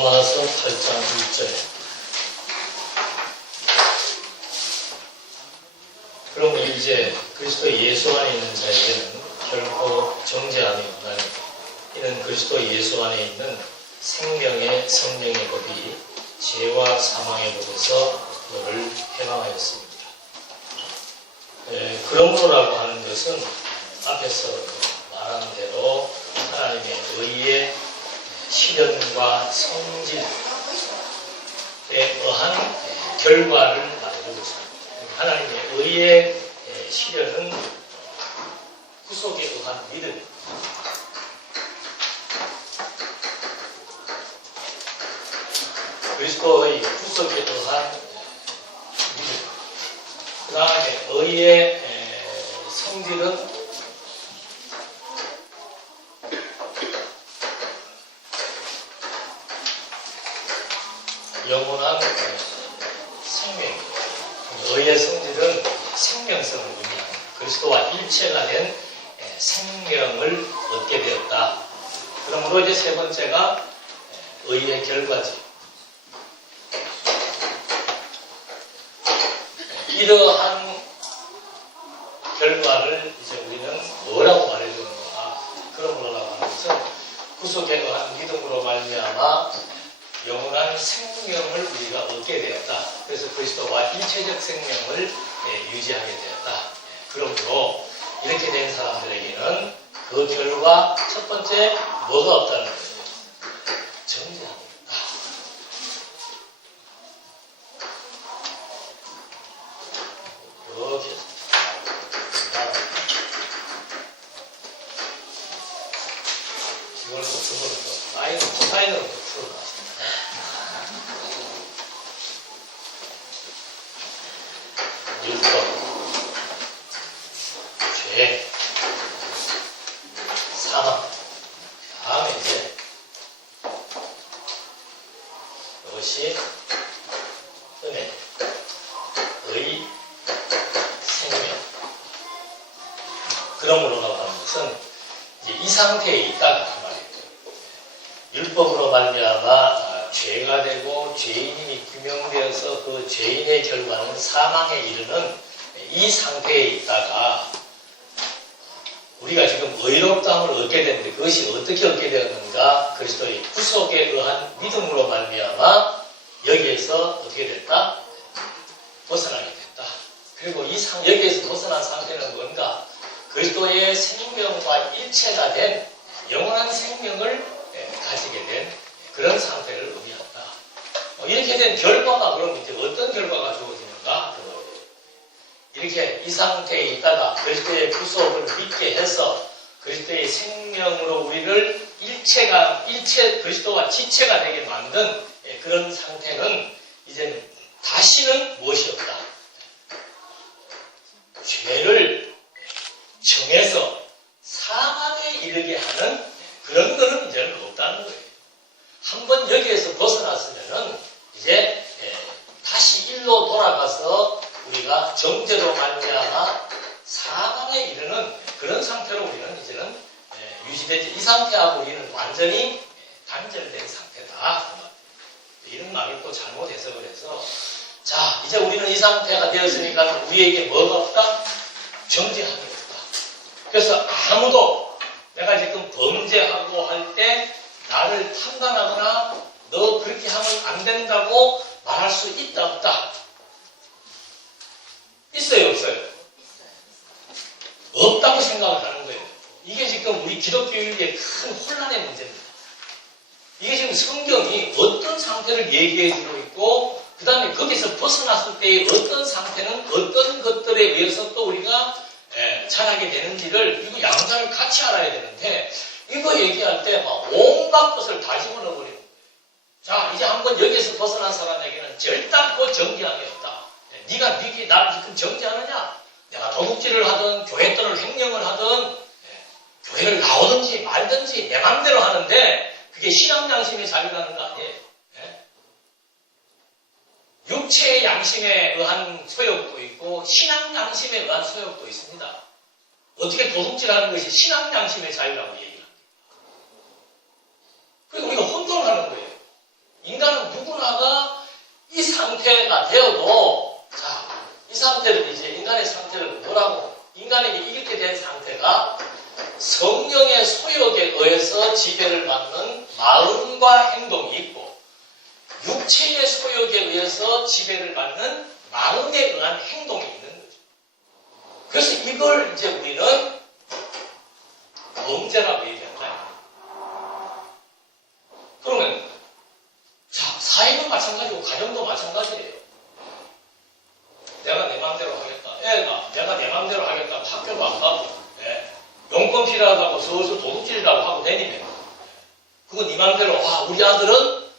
로마서 8장 1절. 그럼 이제 그리스도 예수 안에 있는 자에게는 결코 정죄함이 없나니 이는 그리스도 예수 안에 있는 생명의 성령의 법이 죄와 사망의 법에서 너를 해방하였습니다. 그러므로라고 하는 것은 앞에서 말한 대로 하나님의 의의 실현과 성질에 의한 결과를 말해주고 있습니다. 하나님의 의의 실현은 구속에 의한 믿음, 그리스도의 구속에 의한 믿음, 그 다음에 의의 성질은 영원한 생명, 의의 성질은 생명성을 의미합니다. 그리스도와 일체가 된 생명을 얻게 되었다. 그러므로 이제 세 번째가 의의 결과지. 이러한 결과를 이제 우리는 뭐라고 말해주는가? 그러므로라고 하는 것은 구속에 의한 믿음으로 말미암아 영원한 생명을 우리가 얻게 되었다. 그래서 그리스도와 일체적 생명을 유지하게 되었다. 그러므로 이렇게 된 사람들에게는 그 결과 첫 번째 뭐가 없다는 거예요? 정죄함이 없다. 이렇게 이걸로 그걸로 사인으로 풀어놨습니다. 율법, 죄, 사망. 다음에 이제 이것이 은혜, 의, 생명. 그러므로라고 하는 것은 이제 이 상태에 있다가 그 말이에요. 율법으로 말미암아 죄가 되고 죄인이 규명되어서 그 죄인의 결과는 사망에 이르는 이 상태에 있다가 우리가 지금 의롭다함을 얻게 됐는데 그것이 어떻게 얻게 되었는가? 그리스도의 구속에 의한 믿음으로 말미암아 여기에서 어떻게 됐다? 벗어나게 됐다. 그리고 여기에서 벗어난 상태는 뭔가? 그리스도의 생명과 일체가 된 영원한 생명을 가지게 된 그런 상태를 의미한다. 이렇게 된 결과가 그럼 이제 어떤 결과가 주어지는가? 이렇게 이 상태에 있다가 그리스도의 구속을 믿게 해서 그리스도의 생명으로 우리를 그리스도와 지체가 되게 만든 그런 상태는 이제는 다시는 무엇이 없다. 죄를 정해서 사망에 이르게 하는 그런 거는 이제는 없다는 거예요. 한번 여기에서 벗어났으면은 이제 다시 일로 돌아가서 우리가 정죄로 말미암아 사망에 이르는 그런 상태로 우리는 이제는 유지되지. 이 상태하고 우리는 완전히 단절된 상태다. 이런 말을 또 잘못 해석을 해서 자 이제 우리는 이 상태가 되었으니까 우리에게 뭐가 없다? 정죄함이 없다. 그래서 아무도 내가 지금 범죄하고 할 때 나를 판단하거나 너 그렇게 하면 안 된다고 말할 수 있다 없다? 있어요 없어요? 없다고 생각을 하는 거예요. 이게 지금 우리 기독교인의 큰 혼란의 문제입니다. 이게 지금 성경이 어떤 상태를 얘기해 주고 있고 그 다음에 거기서 벗어났을 때의 어떤 상태는 어떤 것들에 의해서 또 우리가 자라게 되는지를 이거 양자를 같이 알아야 되는데 이거 얘기할 때 막 온갖 것을 다 집어넣어 버리는 거예요. 자 이제 한번 여기에서 벗어난 사람에게는 절단코 정죄함이 없다. 네가 날 지금 정죄하느냐? 내가 도둑질을 하든 교회 떠날 횡령을 하든 교회를 나오든지 말든지 내 맘대로 하는데 그게 신앙 양심의 자유라는 거 아니에요. 육체의 양심에 의한 소욕도 있고 신앙 양심에 의한 소욕도 있습니다. 어떻게 도둑질하는 것이 신앙 양심의 자유라고 얘기합니다. 그리고 우리가 혼돈하는 거예요. 인간은 누구나가 이 상태가 되어도, 자, 이 상태를 이제 인간의 상태를 뭐라고? 인간에게 이렇게 된 상태가 성령의 소욕에 의해서 지배를 받는 마음과 행동이 있고, 육체의 소욕에 의해서 지배를 받는 마음에 의한 행동이 있는 거죠. 그래서 이걸 이제 우리는 범죄라고 얘기한다. 그러면, 자, 사회도 마찬가지고, 가정도 마찬가지예요. 내가 내 마음대로 하겠다. 애가 내가 내 마음대로 하겠다. 학교도 안 가고, 용건 필요하다고 서서 도둑질이라고 하고 다니면, 그건 네 마음대로, 우리 아들은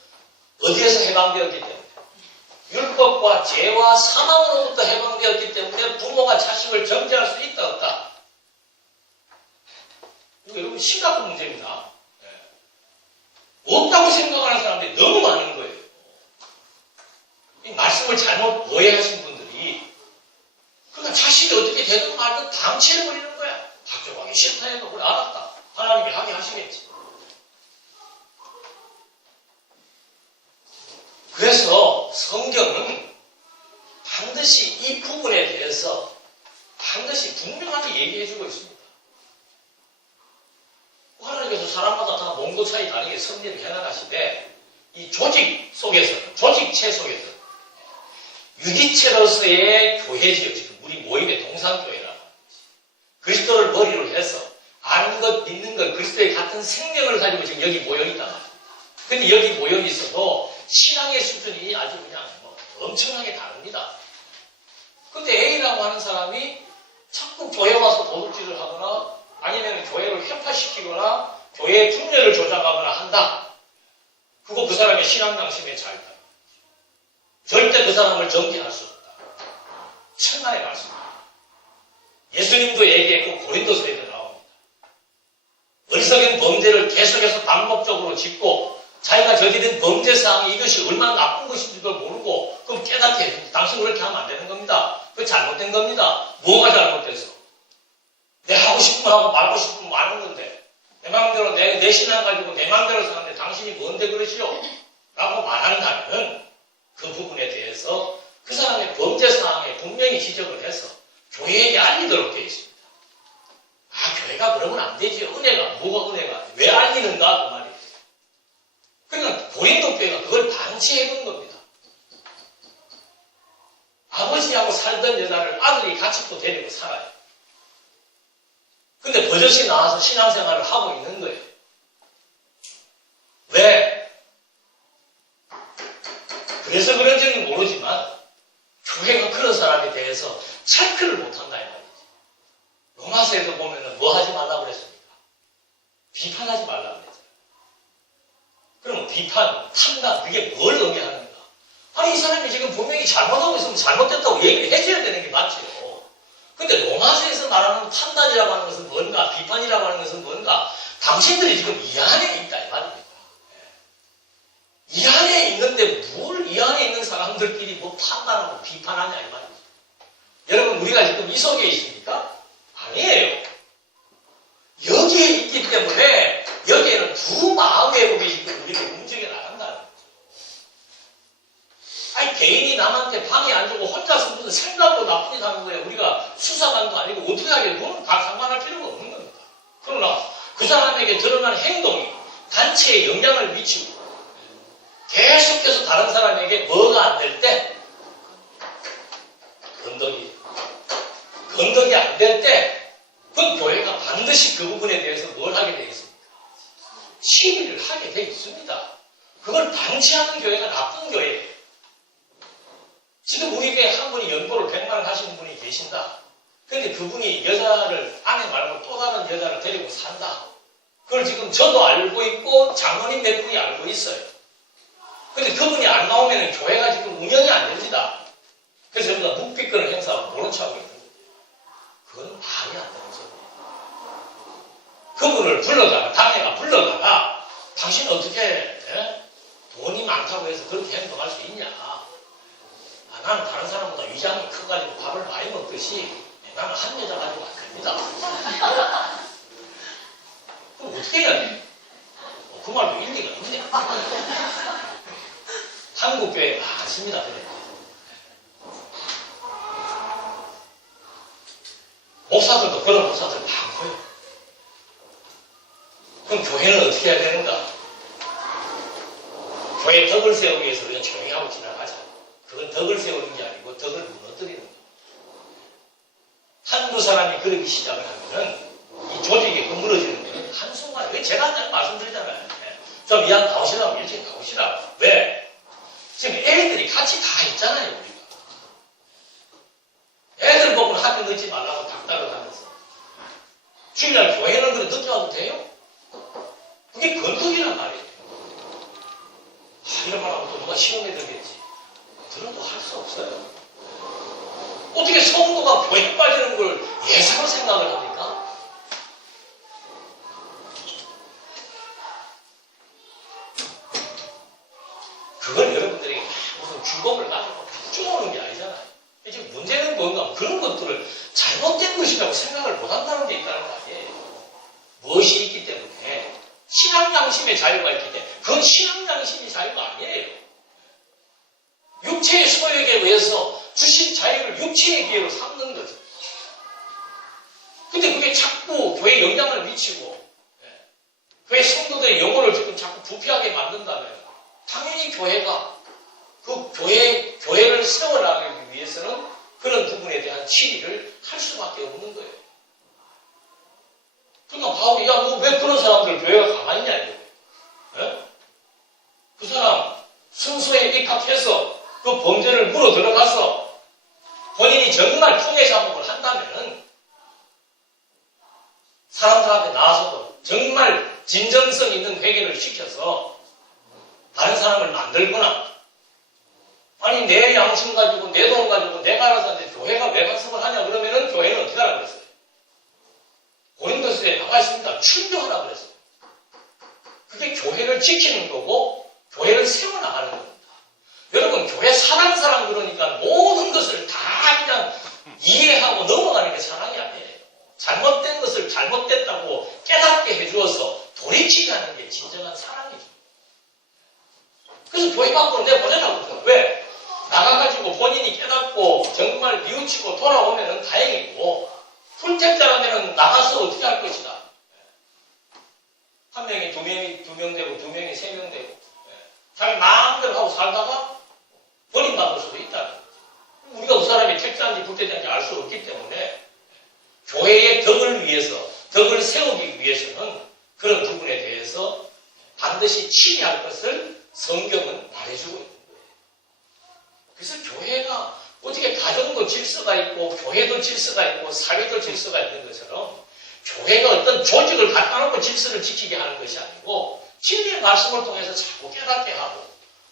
어디에서 해방되었기 때문에, 율법과 죄와 사망으로부터 해방되었기 때문에 부모가 자식을 정죄할 수 있다, 없다? 이거 여러분 심각한 문제입니다. 없다고 생각하는 사람들이 너무 많은 거예요. 이 말씀을 잘못 오해하신 분들이, 그러니까 자식이 어떻게 되든 말든 방치해버리는 거야. 학교 가기 싫다 해도 그래, 알았다. 하나님이 하게 하시겠지. 그래서 성경은 반드시 이 부분에 대해서 반드시 분명하게 얘기해주고 있습니다. 하나님께서 사람마다 다 몸도 차이 다르게 섭리를 해나가시되, 이 조직 속에서, 조직체 속에서 유기체로서의 교회지요. 지금 우리 모임의 동산교회라. 그리스도를 머리로 해서 아는 것, 믿는 것, 그리스도의 같은 생명을 가지고 지금 여기 모여있단 말이에요. 근데 여기 모여있어도 신앙의 수준이 아주 그냥 엄청나게 다릅니다. 근데 A라고 하는 사람이 자꾸 교회 와서 도둑질을 하거나 아니면 교회를 협파시키거나 교회의 분열을 조작하거나 한다. 그거 그 사람의 신앙당심에 잘다. 절대 그 사람을 정죄할 수 없다. 천만의 말씀입니다. 예수님도 얘기했고 고린도서에도 나옵니다. 어리석은 범죄를 계속해서 반복적으로 짓고 자기가 저지른 범죄사항이 이것이 얼마나 나쁜 것인지도 모르고 그럼 깨닫게 해줍니다. 당신 그렇게 하면 안 되는 겁니다. 그거 잘못된 겁니다. 뭐가 잘못돼서? 내 하고 싶으면 하고 말고 싶으면 말하는 건데 내 마음대로 내 신앙 가지고 내 마음대로 사는데 당신이 뭔데 그러시오? 라고 말한다면 그 부분에 대해서 그 사람의 범죄사항에 분명히 지적을 해서 교회에게 알리도록 되어 있습니다. 교회가 그러면 안 되지요. 은혜가, 뭐가 은혜가, 왜 알리는가? 그 말이에요. 그러니까 고린도 교회가 그걸 방치해둔 겁니다. 아버지하고 살던 여자를 아들이 같이 또 데리고 살아요. 근데 버젓이 나와서 신앙생활을 하고 있는 거예요. 왜? 그래서 그런지는 모르지만 교회가 그런 사람에 대해서 체크를 못한다 이 말이지. 로마서에도 보면은 뭐 하지 말라고 그랬습니까? 비판하지 말라고 그랬잖아요. 그럼 비판, 탐단, 그게 뭘 의미하는가? 아니 이 사람이 지금 분명히 잘못하고 있으면 잘못됐다고 얘기를 해줘야 되는 게 맞지요. 근데 로마서에서 말하는 판단이라고 하는 것은 뭔가, 비판이라고 하는 것은 뭔가, 당신들이 지금 이 안에 있다 이 말입니다. 이 안에 있는데 뭘 이 안에 있는 사람들끼리 뭐 판단하고 비판하냐 이 말입니다. 여러분 우리가 지금 이 속에 있습니까? 아니에요. 여기에 있기 때문에 여기에는 두 마음의 법이 지금 우리를 움직여 나간다는 거죠. 아니 개인이 남한테 방해 안 주고 혼자서 무슨 생각도 나쁘게 하는 거예요. 우리가 수사관도 아니고 어떻게 하겠어요? 그건 다 상관할 필요가 없는 겁니다. 그러나 그 사람에게 드러난 행동이 단체에 영향을 미치고 계속해서 다른 사람에게 뭐가 안 될 때 건덕이 안 될 때 그 교회가 반드시 그 부분에 대해서 뭘 하게 되어 있습니까? 시비를 하게 되어 있습니다. 그걸 방치하는 교회가 나쁜 교회예요. 지금 우리 교회 한 분이 연보를 100만 원 하시는 분이 계신다. 근데 그분이 여자를 아내 말고 또 다른 여자를 데리고 산다. 그걸 지금 저도 알고 있고 장로님 몇 분이 알고 있어요. 근데 그분이 안 나오면 교회가 지금 운영이 안 됩니다. 그래서 전부 다 묵비권을 행사하고 모른 척하고 있는 거예요. 그건 말이 안 되는 소리예요. 그분을 불러다가, 당회가 불러다가 당신 어떻게 돈이 많다고 해서 그렇게 행동할 수 있냐. 나는 다른 사람보다 위장이 커가지고 밥을 많이 먹듯이 나는 한 여자 가지고 안 됩니다. 그럼 어떻게 해야 돼? 그 말도 일리가 있네. 한국 교회 많습니다. 그래. 목사들도 그런 목사들 많고요. 그럼 교회는 어떻게 해야 되는가? 교회 덕을 세우기 위해서 우리가 조용히 하고 지나가자. 그건 덕을 세우는 게 아니고 덕을 무너뜨리는 거예요. 한두 사람이 그러기 시작을 하면은 이 조직이 무너지는 거는 한순간에. 왜 제가 항상 말씀드리잖아요. 좀 이왕 나오시라고 일찍 나오시라고. 왜? 지금 애들이 같이 다 있잖아요. 우리가. 애들 보고 학교 늦지 말라고 닥달을 하면서. 주일날 교회는 그래 늦게 와도 돼요? 그게 건덕이란 말이에요. 이런 말 하면 또 누가 시험에 들겠지. 들어도 할 수 없어요. 어떻게 성도가 교회에 빠지는 걸 예사로 생각을 합니까? 그건 여러분들에게 무슨 규범을 가지고 쭉오는 게 아니잖아요. 지금 문제는 뭔가 그런 것들을 잘못된 것이라고 생각을 못한다는 게 있다는 거 아니에요. 무엇이 있기 때문에 신앙양심의 자유가 있기 때문에 그건 신앙양심이 자유가 아니에요. 육체의 소욕에 의해서 주신 자유를 육체의 기회로 삼는 거죠. 근데 그게 자꾸 교회에 영향을 미치고 교회 성도들의 영혼을 지금 자꾸 부패하게 만든다면 당연히 교회가 그 교회를 세워나가기 위해서는 그런 부분에 대한 치리를 할 수밖에 없는 거예요. 그러니까 바울이 야, 너 왜 그런 사람들 교회가 가만히 있냐 이거. 그 사람 순수에 입학해서 그 범죄를 물어 들어가서 본인이 정말 통해 작업을 한다면은 사람들 앞에 나와서도 정말 진정성 있는 회개를 시켜서 다른 사람을 만들거나 아니 내 양심 가지고 내 돈 가지고 내가 알아서 하는데 교회가 왜 간섭을 하냐 그러면은 교회는 어떻게 하라고 그랬어요? 고린도서에 나와 있습니다. 출교하라고 그랬어요. 그게 교회를 지키는 거고 교회를 세워나가는 겁니다. 여러분 교회 사랑 그러니까 모든 것을 다 그냥 이해하고 넘어가는 게 사랑이 아니에요. 잘못된 것을 잘못됐다고 깨닫게 해주어서 돌이키게 하는 게 진정한 사랑이죠. 그래서 교회 밖으로 내보내라고 그래요. 왜? 나가가지고 본인이 깨닫고 정말 뉘우치고 돌아오면은 다행이고 풀택자라면은 나가서 어떻게 할 것이다. 한 명이 두 명 되고 두 명이 세 명 되고 자기 마음대로 하고 살다가 버림받을 수도 있다. 우리가 그 사람이 택자인지 불택자인지 알 수 없기 때문에 교회의 덕을 위해서 덕을 세우기 위해서는 그런 부분에 대해서 반드시 치리할 것을 성경은 말해주고 있는 거예요. 그래서 교회가 어떻게 가정도 질서가 있고 교회도 질서가 있고 사회도 질서가 있는 것처럼 교회가 어떤 조직을 갖다 놓고 질서를 지키게 하는 것이 아니고 진리의 말씀을 통해서 자꾸 깨닫게 하고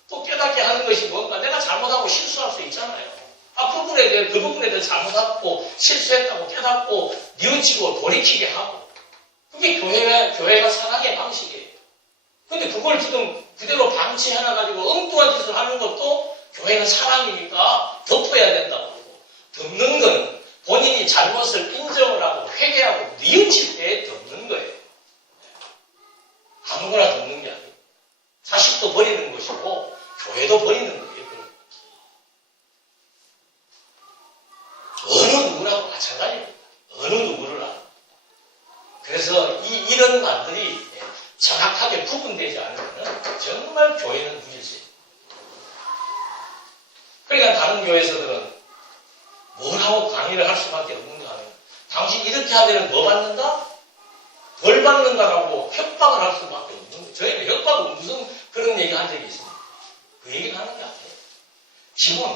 또 깨닫게 하는 것이 뭔가 내가 잘못하고 실수할 수 있잖아요. 그 부분에 대해 잘못하고 실수했다고 깨닫고 뉘우치고 돌이키게 하고 그게 교회가 사랑의 방식이에요. 근데 그걸 지금 그대로 방치해놔가지고 엉뚱한 짓을 하는 것도 교회는 사랑이니까 덮어야 된다고 그러고 덮는 건 본인이 잘못을 인정을 하고 회개하고 뉘우칠 때 덮는 거예요. 아무거나 덮는 게 아니에요. 자식도 버리는 것이고 교회도 버리는 거예요. 어느 누구라도 마찬가지입니다. 어느 누구나. 그래서 이런 말들이 정확하게 구분되지 않으면 정말 교회는 무질서해요. 그러니까 다른 교회에서들은 뭘 하고 강의를 할 수밖에 없는가 하면 당신 이렇게 하면 뭐 받는다? 벌 받는다라고 협박을 할 수밖에 없는 거예요. 저희는 협박은 무슨 그런 얘기 한 적이 있습니다. 그 얘기를 하는 게 아니에요.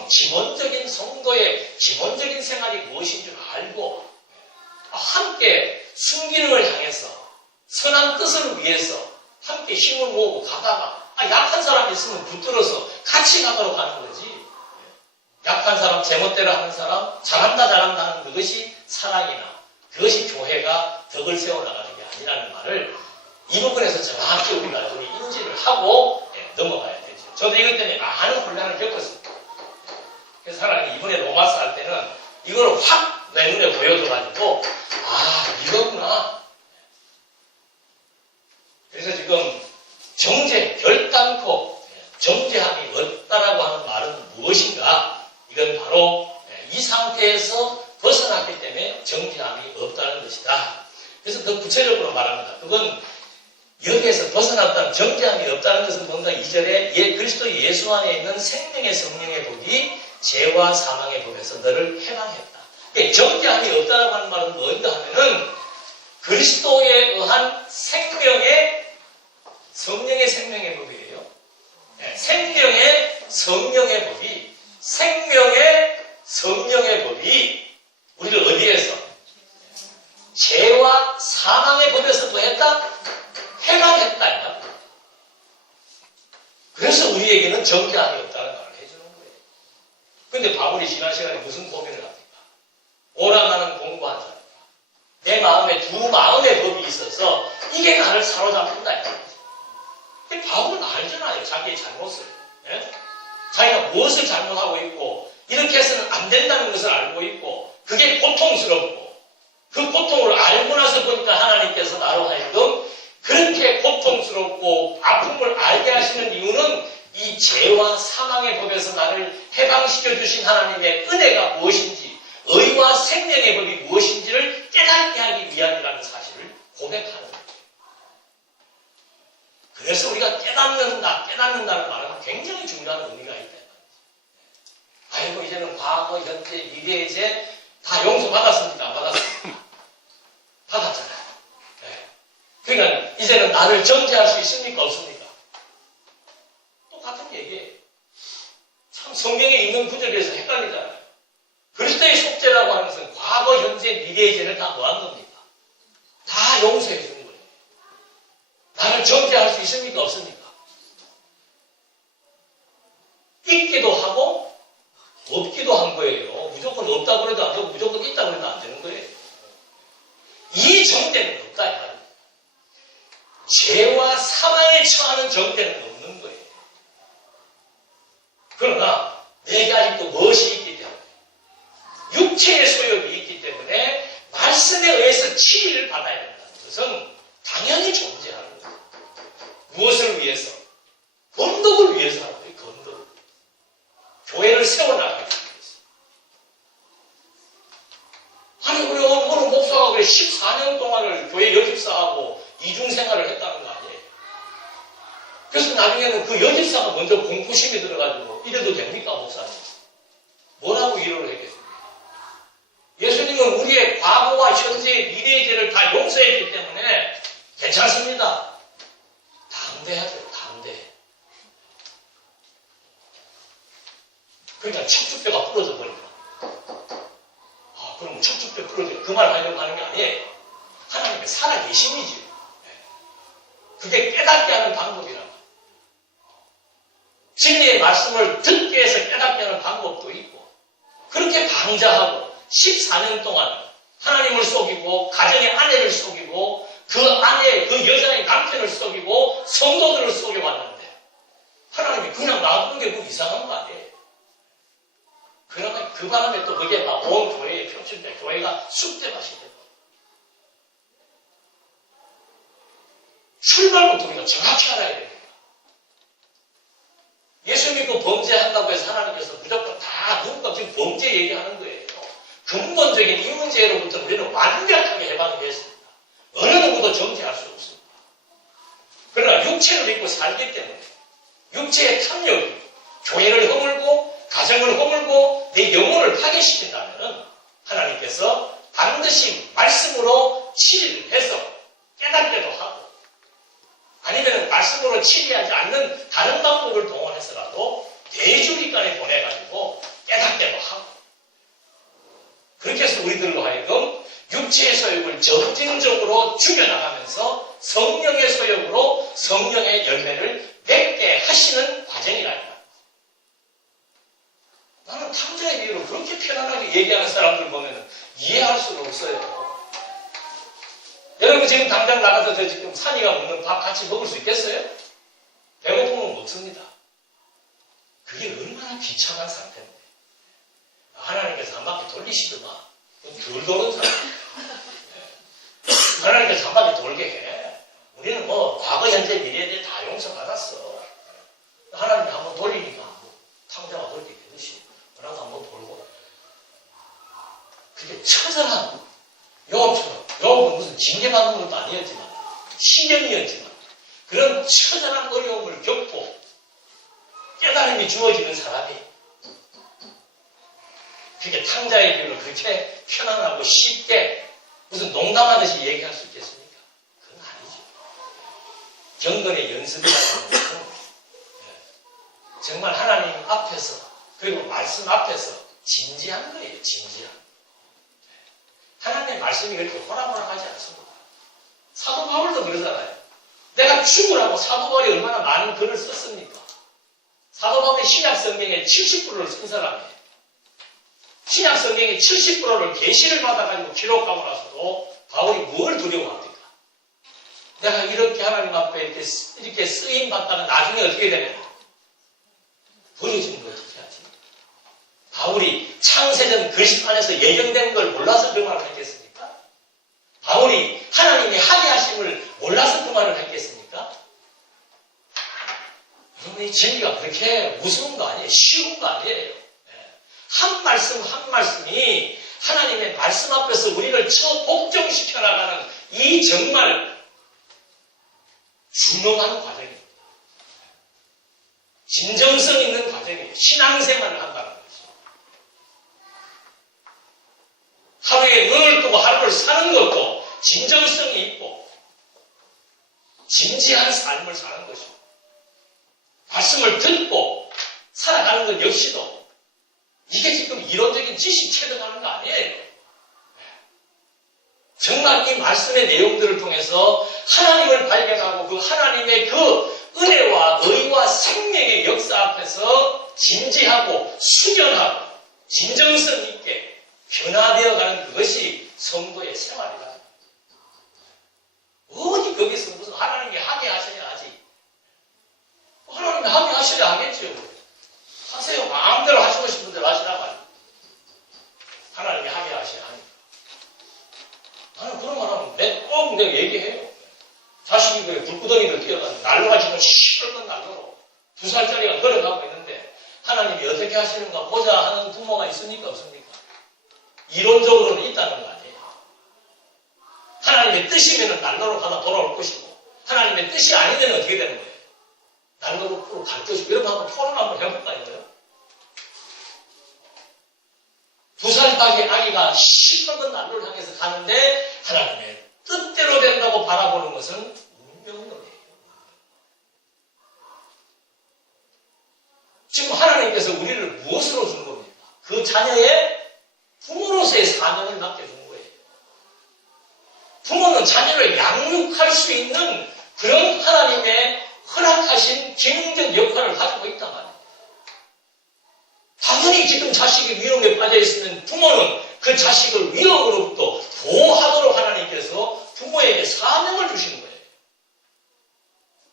기본적인 성도의 기본적인 생활이 무엇인 줄 알고 함께 순기능을 향해서 선한 뜻을 위해서 함께 힘을 모으고 가다가 약한 사람이 있으면 붙들어서 같이 가도록 하는 거지. 약한 사람, 제멋대로 하는 사람, 잘한다 하는 그것이 사랑이나 그것이 교회가 덕을 세워나가는 게 아니라는 말을 이 부분에서 정확히 우리가 좀 인지를 하고 넘어가야 되죠. 저도 이것 때문에 많은 혼란을 겪었습니다. 그래서 하나님이 이번에 로마서 할 때는 이걸 확 내 눈에 보여줘가지고 이거구나. 그래서 지금 정죄, 결단코 정죄함이 없다라고 정죄함이 없다는 것이다. 그래서 더 구체적으로 말합니다. 그건 여기에서 벗어났다는 정죄함이 없다는 것은 뭔가 2절에 그리스도 예수 안에 있는 생명의 성령의 법이 죄와 사망의 법에서 너를 해방했다. 정죄함이 없다라고 하는 말은 뭔가 하면은 그리스도에 의한 성령의 생명의 법이에요. 생명의 성령의 법이 성령의 법이 우리를 어디에서? 죄와 사망의 법에서 뭐 했다? 해방했다. 그래서 우리에게는 정죄함이 없다는 말을 해주는 거예요. 그런데 바울이 지난 시간에 무슨 고민을 합니까? 오라가는 공부한 사람. 내 마음에 두 마음의 법이 있어서 이게 나를 사로잡는다. 바울은 알잖아요. 자기의 잘못을. 예? 자기가 무엇을 잘못하고 있고 이렇게 해서는 안 된다는 것을 알고 있고 그게 고통스럽고 그 고통을 알고 나서 보니까 하나님께서 나로 하여금 그렇게 고통스럽고 아픔을 알게 하시는 이유는 이 죄와 사망의 법에서 나를 해방시켜 주신 하나님의 은혜가 무엇인지 의와 생명의 법이 무엇인지를 깨닫게 하기 위함이라는 사실을 고백하는 거예요. 그래서 우리가 깨닫는다는 말은 굉장히 중요한 의미가 있다. 아이고 이제는 과거, 현재, 미래의 죄 다 용서받았습니까? 안 받았습니까? 받았잖아요. 네. 그러니까 이제는 나를 정죄할 수 있습니까? 없습니까? 똑같은 얘기예요. 참 성경에 있는 구절에서 헷갈리잖아요. 그리스도의 속죄라고 하는 것은 과거, 현재, 미래의 죄를 다 뭐한 겁니까? 다 용서해 주는 거예요. 나를 정죄할 수 있습니까? 없습니까? 있기도 하고 없기도 한 거예요. 무조건 없다고 해도 안 되고 무조건 있다고 해도 안 되는 거예요. 이 정죄는 없다. 이 말이에요. 죄와 사망에 처하는 정죄는 없는 거예요. 그러나 내게 아직도 무엇이 있기 때문에 육체의 소욕이 있기 때문에 말씀에 의해서 치리를 받아야 된다는 것은 당연히 존재하는 거예요. 무엇을 위해서? 건덕을 위해서 하는 거예요. 건덕. 교회를 세워나가기 위해서. 아니 우리 어느 목사가 그래 14년 동안을 교회 여집사하고 이중생활을 했다는 거 아니에요. 그래서 나중에는 그 여집사가 먼저 공포심이 들어가지고 이래도 됩니까 목사님? 뭐라고 위로를 하겠습니까? 예수님은 우리의 과거와 현재, 미래의 죄를 다 용서했기 때문에 괜찮습니다. 담대해야 돼요. 담대. 그러니까 척추뼈가 부러져 버리더라. 그럼 척추뼈 부러져. 그 말 하려고 하는 게 아니에요. 하나님의 살아계심이지. 그게 깨닫게 하는 방법이라고. 진리의 말씀을 듣게 해서 깨닫게 하는 방법도 있고 그렇게 방자하고 14년 동안 하나님을 속이고 가정의 아내를 속이고 그 아내, 그 여자의 남편을 속이고 성도들을 속여왔는데 하나님이 그냥 놔두는 게 뭐 이상한 거 아니에요. 그러면 그 바람에 또 그게 막 온 교회에 펼쳐진다. 교회가 쑥대밭이 되고 출발부터 우리가 정확히 알아야 됩니다. 예수 믿고 범죄한다고 해서 하나님께서 무조건 다 누군가 지금 범죄 얘기하는 거예요. 근본적인 이 문제로부터 우리는 완벽하게 해방이 됐습니다. 어느 누구도 정죄할 수 없습니다. 그러나 육체를 입고 살기 때문에 육체의 탐욕이 교회를 허물고 가정을 허물고 내 영혼을 파괴시킨다면 하나님께서 반드시 말씀으로 치리를 해서 깨닫게도 하고 아니면 말씀으로 치리하지 않는 다른 방법을 동원해서라도 대주기간에 보내가지고 깨닫게도 하고 그렇게 해서 우리들로 하여금 육체의 소욕을 점진적으로 죽여나가면서 성령의 소욕으로 성령의 열매를 맺게 하시는 과정이랍니다. 나는 탐자에 대해서 그렇게 편안하게 얘기하는 사람들 보면 이해할 수가 없어요. 여러분 지금 당장 나가서 저 지금 산이가 먹는 밥 같이 먹을 수 있겠어요? 배고프면 먹습니다. 그게 얼마나 비참한 상태인데. 하나님께서 한 바퀴 돌리시더만 덜 도는 사람. 하나님께서 한 바퀴 돌게 해. 우리는 뭐 과거, 현재, 미래에 대해 다 용서받았어. 하나님이 한번 돌리니까 탕자가 돌게 되듯이 그러고 한번 돌고 그게 처절한 유혹은 무슨 징계받는 것도 아니었지만, 시련이었지만, 그런 처절한 어려움을 겪고 깨달음이 주어지는 사람이 그렇게 탕자의 길을 그렇게 편안하고 쉽게 무슨 농담하듯이 얘기할 수 있겠습니까? 그건 아니죠. 경건의 연습이라는 것은 정말 하나님 앞에서 그리고 말씀 앞에서 진지한 거예요. 진지한. 하나님의 말씀이 그렇게 호락호락하지 않습니다. 사도 바울도 그러잖아요. 내가 죽으라고 사도 바울이 얼마나 많은 글을 썼습니까? 사도 바울이 신약 성경의 70%를 쓴 사람이에요. 신약 성경의 70%를 계시를 받아가지고 기록하고 나서도 바울이 뭘 두려워합니까? 내가 이렇게 하나님 앞에 이렇게 쓰임 받다가 나중에 어떻게 되냐? 버려지는 걸 어떻게 하지? 바울이 창세전 글씨판에서 예정된 걸 몰라서 그 말을 했겠습니까? 바울이 하나님이 하게 하심을 몰라서 그 말을 했겠습니까? 여러분, 이 진리가 그렇게 무서운 거 아니에요. 쉬운 거 아니에요. 한 말씀 한 말씀이 하나님의 말씀 앞에서 우리를 복종시켜 나가는 이 정말 중요한 과정입니다. 진정성 있는 과정이에요. 신앙생활을 한다는 거죠. 하루에 눈을 뜨고 하루를 사는 것도 진정성이 있고 진지한 삶을 사는 것이고 말씀을 듣고 살아가는 것 역시도 이게 지금 이론적인 지식 체득하는 거 아니에요. 정말 이 말씀의 내용들을 통해서 하나님을 발견하고 그 하나님의 그 은혜와 의와 생명의 역사 앞에서 진지하고 숙연하고 진정성 있게 변화되어 가는 그것이 성도의 생활이다. 어디 거기서 무슨 하나님이 하게 하셔야 하지. 하나님이 하게 하셔야 하겠죠. 하세요. 마음대로 하시고 싶은 대로 하시라고 하죠. 하나님이 하게 하셔야 하니까. 나는 그런 말 하면 꼭 내가 얘기해요. 자식이 그 불구덩이를 뛰어가는 난로가 지금 시뻘건 난로로 2살짜리가 걸어가고 있는데 하나님이 어떻게 하시는가 보자 하는 부모가 있습니까? 없습니까? 이론적으로는 있다는 거 아니에요. 하나님의 뜻이면 난로로 가다 돌아올 것이고 하나님의 뜻이 아니면 어떻게 되는 거예요? 난로로 갈 것이고 이런 거 한번 토론 한번 해볼까요? 2살짜리 아기가 시뻘건 난로를 향해서 가는데 하나님의 뜻대로 된다고 바라보는 것은 운명론이에요. 지금 하나님께서 우리를 무엇으로 준 겁니까? 그 자녀의 부모로서의 사명을 맡겨준 거예요. 부모는 자녀를 양육할 수 있는 그런 하나님의 허락하신 기능적 역할을 가지고 있단 말이에요. 당연히 지금 자식이 위험에 빠져 있으면 부모는 그 자식을 위험으로부터 보호하도록 하나님께서 부모에게 사명을 주시는 거예요.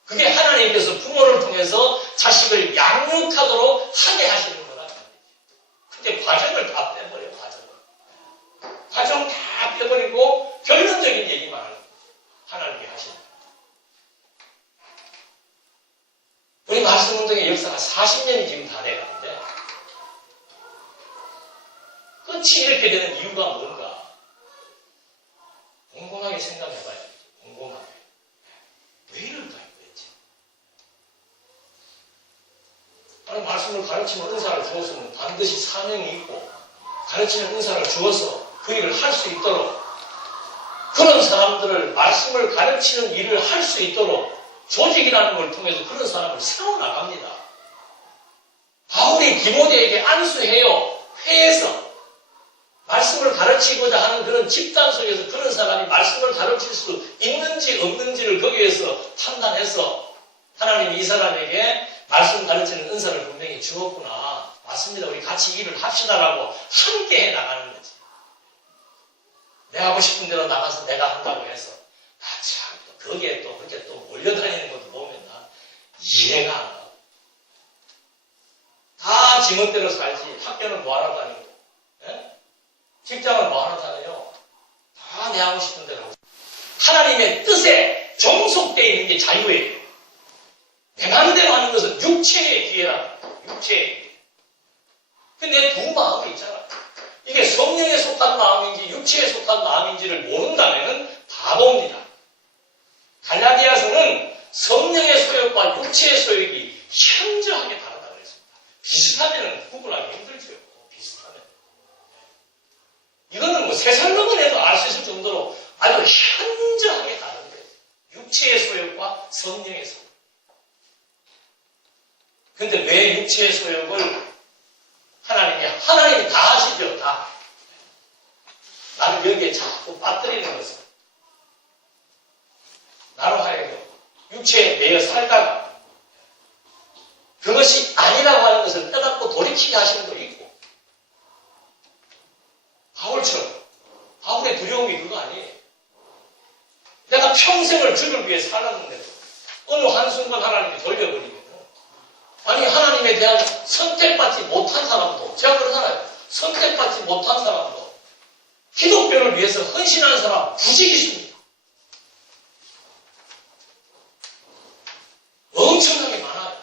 그게 하나님께서 부모를 통해서 자식을 양육하도록 하게 하시는 거라는 거예요. 근데 과정을 다 빼버려요. 과정 다 빼버리고 결론적인 얘기만 하는 거예요. 하나님이 하시는 거예요. 우리 말씀운동의 역사가 40년이 지금 다 돼가는데 끝이 이렇게 되는 이유가 뭔가 곰곰하게 생각해봐야죠. 곰곰하게. 왜 이럴까 이거였지? 나는 말씀을 가르치는 은사를 주었으면 반드시 사명이 있고 가르치는 은사를 주어서 그 일을 할 수 있도록 그런 사람들을 말씀을 가르치는 일을 할 수 있도록 조직이라는 걸 통해서 그런 사람을 세워나갑니다. 바울이 디모데에게 안수해요. 회에서 말씀을 가르치고자 하는 그런 집단 속에서 그런 사람이 말씀을 가르칠 수 있는지 없는지를 거기에서 판단해서 하나님이 이 사람에게 말씀 가르치는 은사를 분명히 주었구나. 맞습니다. 우리 같이 일을 합시다라고 함께 해 나가는 거지. 내가 하고 싶은 대로 나가서 내가 한다고 해서 참 또 거기에 또 그렇게 또 몰려다니는 것도 보면 나 이해가 안 가고 다 지멋대로 살지. 학교는 뭐하러 다니고 직장은 뭐하러 다녀요? 다 내 하고 싶은 대로 하고. 하나님의 뜻에 종속되어 있는 게 자유예요. 내 마음대로 하는 것은 육체의 기회라. 육체의 기회. 근데 두 마음이 있잖아. 이게 성령에 속한 마음인지 육체에 속한 마음인지를 모른다면 육체의 소욕이 현저하게 다르다고 했습니다. 비슷하면 구분하기 힘들죠. 비슷하면. 이거는 뭐 세상 놈은해도 알 수 있을 정도로 아주 현저하게 다른데 육체의 소욕과 성령의 소욕. 근데 왜 육체의 소욕을 하나님이 다 하시죠. 다. 나를 여기에 자꾸 빠뜨리는 것은 나로 하여금 육체에 매여 살다가 그것이 아니라고 하는 것을 깨닫고 돌이키게 하시는 분도 있고, 바울처럼 바울의 두려움이 그거 아니에요. 내가 평생을 주를 위해 살았는데 어느 한순간 하나님이 돌려버리면 아니 하나님에 대한 선택받지 못한 사람도, 제가 그러잖아요. 선택받지 못한 사람도 기독교를 위해서 헌신하는 사람 부지기 있습니다. 엄청나게 많아요.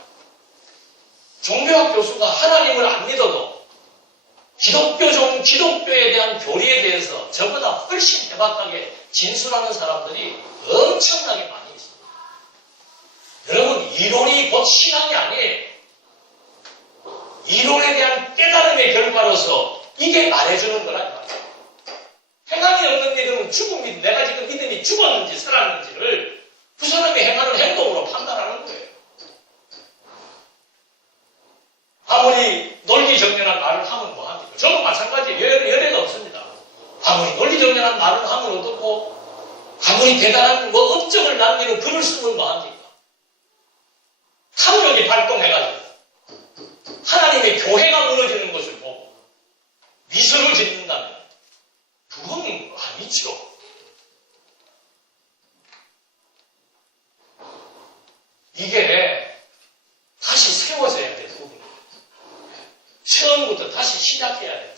종교학 교수가 하나님을 안 믿어도 기독교에 대한 교리에 대해서 저보다 훨씬 해박하게 진술하는 사람들이 엄청나게 많이 있습니다. 여러분, 이론이 곧 신앙이 아니에요. 이론에 대한 깨달음의 결과로서 이게 말해주는 거라니까. 행함이 없는 믿음은 죽은 믿음, 내가 지금 믿음이 죽었는지 살았는지를 그 사람이 행하는 행동으로 판단하는 거예요. 아무리 논리정연한 말을 하면 뭐합니까? 저도 마찬가지예요. 열애가 없습니다. 아무리 논리정연한 말을 하면 어떻고, 아무리 대단한 업적을 남기는 글을 쓰면 뭐합니까? 탐욕이 발동해가지고 하나님의 교회가 무너지는 것을 보고 미소를 짓는다면 그건 아니죠. 이게 다시 세워져야 돼요. 처음부터 다시 시작해야 돼요.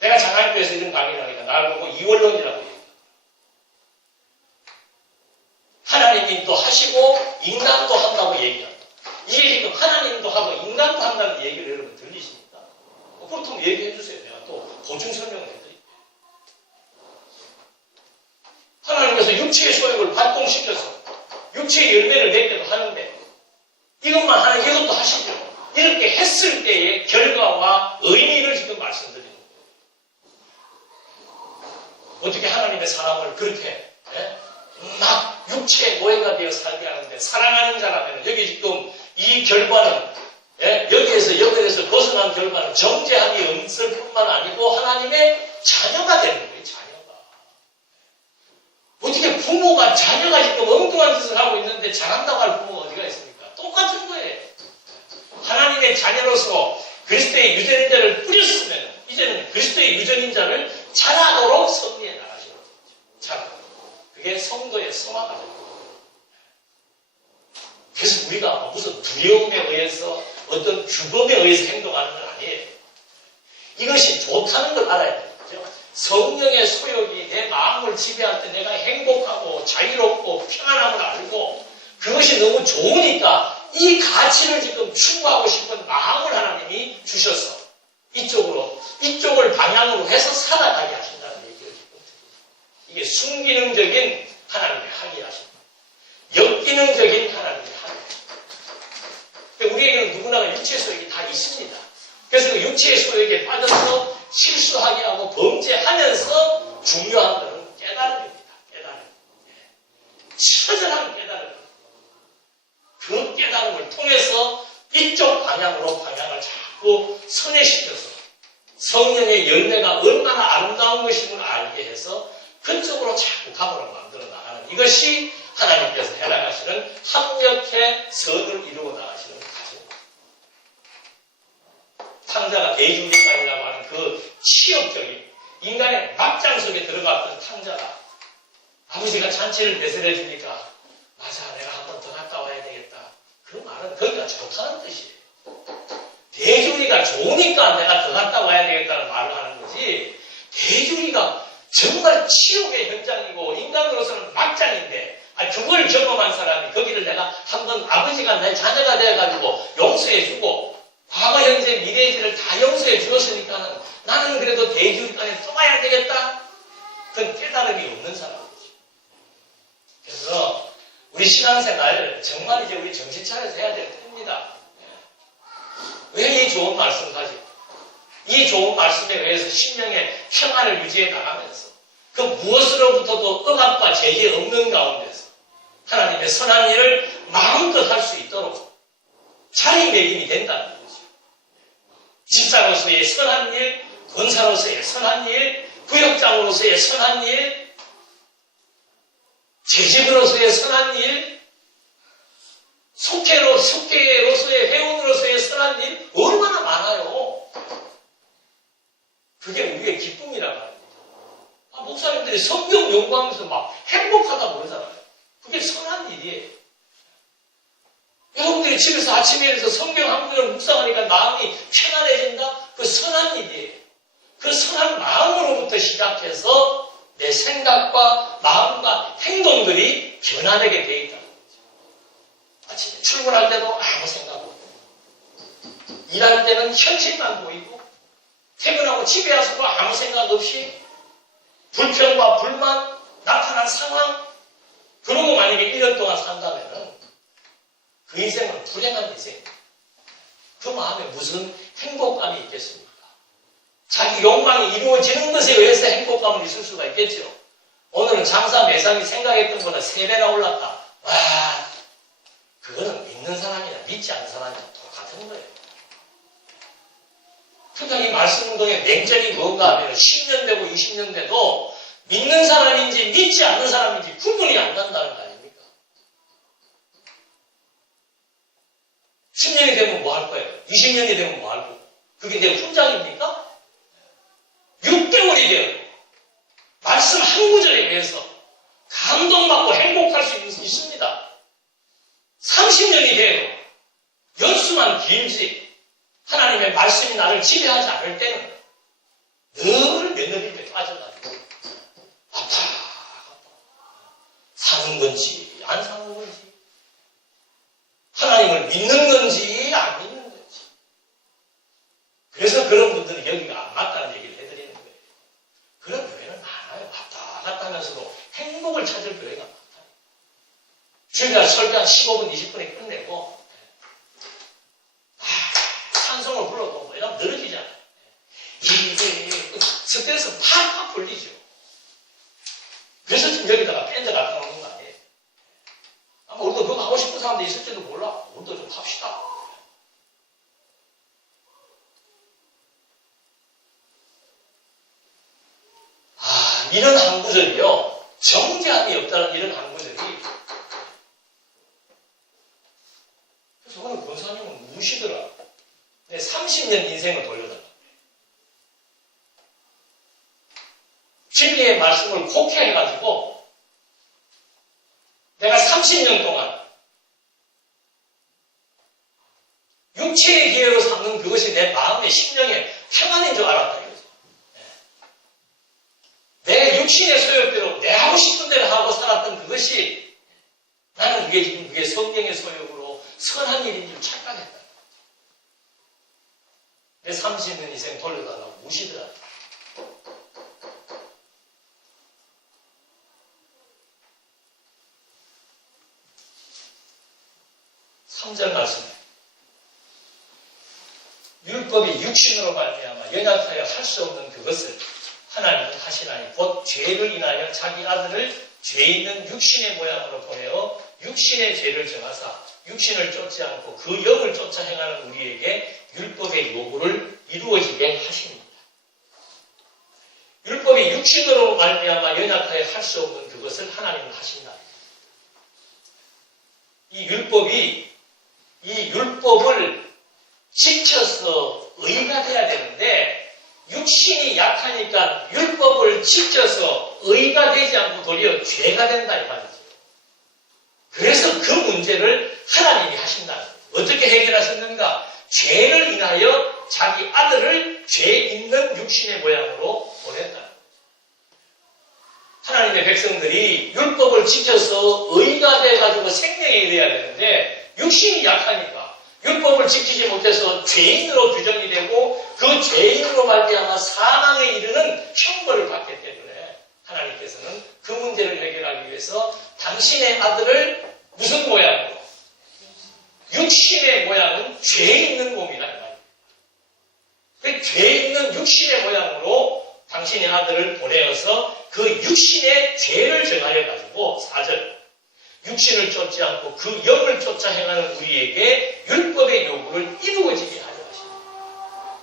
내가 장안교에서 이런 강의를 하니까 나를 보고 이원론이라고 얘기해요. 하나님도 하시고 인간도 한다고 얘기합니다. 이게 지금 하나님도 하고 인간도 한다는 얘기를 여러분 들리십니까? 그렇다면 얘기해 주세요. 내가 또 보충 설명을 해드릴게요. 하나님께서 육체의 소욕을 발동시켜서 육체의 열매를 맺게도 하는데 이것만 하는 이것도 하시죠. 이렇게 했을 때의 결과와 의미를 지금 말씀드리는 거예요. 어떻게 하나님의 사람을 그렇게 막 육체의 노예가 되어 살게 하는데, 사랑하는 자라면 여기 지금 이 결과는 여기에서 연결해서 벗어난 결과는 정죄함이 없을 뿐만 아니고 하나님의 자녀가 되는 거예요. 자녀가. 어떻게 부모가 자녀가 지금 엉뚱한 짓을 하고 있는데 잘한다고 할 부모가 어디가 있습니까? 똑같은 거예요. 하나님의 자녀로서 그리스도의 유전인자를 뿌렸으면 이제는 그리스도의 유전인자를 자라도록 섭리해 나가시는 거죠. 자, 그게 성도의 성화가 됩니다. 그래서 우리가 무슨 두려움에 의해서 어떤 규범에 의해서 행동하는 건 아니에요. 이것이 좋다는 걸 알아야 되죠. 성령의 소욕이 내 마음을 지배할 때 내가 행복하고 자유롭고 평안함을 알고 그것이 너무 좋으니까 이 가치를 지금 추구하고 싶은 마음을 하나님이 주셔서 이쪽을 방향으로 해서 살아가게 하신다는 얘기를 지금 드립니다. 이게 순기능적인 하나님의 학이 하십니다. 역기능적인 하나님의 학이. 우리에게는 누구나 육체 소욕이 다 있습니다. 그래서 그 육체의 소욕에 빠져서 실수하게 하고 범죄하면서 중요한 것은 깨달음입니다. 깨달음. 처절한 깨달음. 그 깨달음을 통해서 이쪽 방향으로 방향을 자꾸 선회시켜서 성령의 열매가 얼마나 아름다운 것임을 알게 해서 그쪽으로 자꾸 가문을 만들어 나가는 이것이 하나님께서 해나가시는 합력의 선을 이루어 나가시는 과정입니다. 탕자가 대중인간이라고 하는 그 치욕적인 인간의 막장 속에 들어갔던 탕자가 아버지가 잔치를 배설해 주니까 맞아, 내가 한 번 더 갔다 와야 되겠다. 그 말은 거기가 좋다는 뜻이에요. 대주리가 좋으니까 내가 더 갔다 와야 되겠다는 말을 하는 거지, 대주리가 정말 치욕의 현장이고 인간으로서는 막장인데 그걸 경험한 사람이 거기를 내가 한번 아버지가 내 자녀가 되어가지고 용서해주고 과거, 현재, 미래의 죄를 다 용서해 주었으니까는 나는 그래도 대주리간에 또 가야 되겠다. 그건 깨달음이 없는 사람이지. 그래서 우리 신앙생활 정말 이제 우리 정신 차려서 해야 될 때입니다. 왜 이 좋은 말씀 가지고 이 좋은 말씀에 의해서 심령의 평안을 유지해 나가면서 그 무엇으로부터도 억압과 제재 없는 가운데서 하나님의 선한 일을 마음껏 할 수 있도록 자리매김이 된다는 거죠. 집사로서의 선한 일, 권사로서의 선한 일, 구역장으로서의 선한 일, 재직으로서의 선한 일, 속계로서의 회원으로서의 선한 일 얼마나 많아요. 그게 우리의 기쁨이라고 합니다. 목사님들이 성경 연구하면서 막 행복하다고 그러잖아요. 그게 선한 일이에요. 여러분들이 집에서 아침에 일어나서 성경 한 구절을 묵상하니까 마음이 편안해진다? 그 선한 일이에요. 그 선한 마음으로부터 시작해서 내 생각과 마음과 행동들이 변화되게 되어 있다는 거죠. 아침에 출근할 때도 아무 생각 없고, 일할 때는 현실만 보이고, 퇴근하고 집에 와서도 아무 생각 없이, 불평과 불만, 나타난 상황, 그러고 만약에 1년 동안 산다면은 그 인생은 불행한 인생입니다. 그 마음에 무슨 행복감이 있겠습니까? 자기 욕망이 이루어지는 것에 의해서 행복감을 있을 수가 있겠죠. 오늘은 장사 매상이 생각했던 것보다 3배나 올랐다. 와, 그거는 믿는 사람이나 믿지 않는 사람이나 똑같은 거예요. 그러니까 이 말씀 운동의 맹점이 뭔가 하면 10년 되고 20년 돼도 믿는 사람인지 믿지 않는 사람인지 구분이 안 난다는 거 아닙니까? 10년이 되면 뭐 할 거예요? 20년이 되면 뭐 할 거예요? 그게 내 훈장입니까? 6개월이 돼요. 말씀 한 구절에 의해서 감동받고 행복할 수 있습니다. 30년이 돼요. 연수만 길지 하나님의 말씀이 나를 지배하지 않을 때는 늘 며느리에 빠져가지고 왔다 갔다 사는 건지 안 사는 건지 하나님을 믿는 건지 안 믿는 건지. 그래서 그런 분들은 여기가 안 맞다는 얘기를 해드리는 거예요. 그런 교회는 많아요. 왔다 갔다 하면서도 행복을 찾을 교회가 많다. 주일날 설교 한 15분 20분에 끝내고 찬송을 불러도 뭐 이러면 늘어지잖아요. 이게 스트레스 팍팍 풀리죠. 그래서 지금 여기다가 밴드 갖다 놓는 거 아니에요. 아마 우리도 그거 하고 싶은 사람도 있을지도 몰라. 우리도 좀 합시다. 이런 한 구절이요. 정죄함이 없다는 이런 한 구절이. 그래서 오늘 권사님은 우시더라. 내 30년 인생을 돌려달라. 진리의 말씀을 곡해해가지고 내가 30년 동안 육체의 기회로 삼는 그것이 내 마음의 심령의 평안인 줄 알았다 이거죠. 내 육신의 소욕대로 내 하고 싶은 대로 하고 살았던 그것이 나는 그게 지금 그게 성령의 소욕으로 선한 일인 줄 착각했다. 내 30년 인생 돌려달라고 무시더라. 3절 말씀에 율법이 육신으로 말미암아 연약하여 할 수 없는 그것을 하나님은 하시나니 곧 죄를 인하여 자기 아들을 죄 있는 육신의 모양으로 보내어 육신의 죄를 정하사 육신을 쫓지 않고 그 영을 쫓아 행하는 우리에게 율법의 요구를 이루어지게 하십니다. 율법이 육신으로 말미암아 연약하여 할 수 없는 그것을 하나님은 하신다. 이 율법을 지켜서 의가 돼야 되는데 육신이 약하니까 율법을 지켜서 의가 되지 않고 도리어 죄가 된다 이 말이죠. 그래서 그 문제를 하나님이 하신다. 어떻게 해결하셨는가? 죄를 인하여 자기 아들을 죄 있는 육신의 모양으로 보냈다. 하나님의 백성들이 율법을 지켜서 의가 돼가지고 생명에 이르러야 되는데 육신이 약하니까 율법을 지키지 못해서 죄인으로 규정이 되고 그 죄인으로 말미암아 사망에 이르는 형벌을 받기 때문에 하나님께서는 그 문제를 해결하기 위해서 당신의 아들을 무슨 모양으로? 육신의 모양은 죄 있는 몸이다. 그 죄 있는 육신의 모양으로 당신의 아들을 보내어서 그 육신의 죄를 정하여 가지고 4절 육신을 쫓지 않고 그 영을 쫓아 행하는 우리에게 율법의 요구를 이루어지게 하려 하십니다.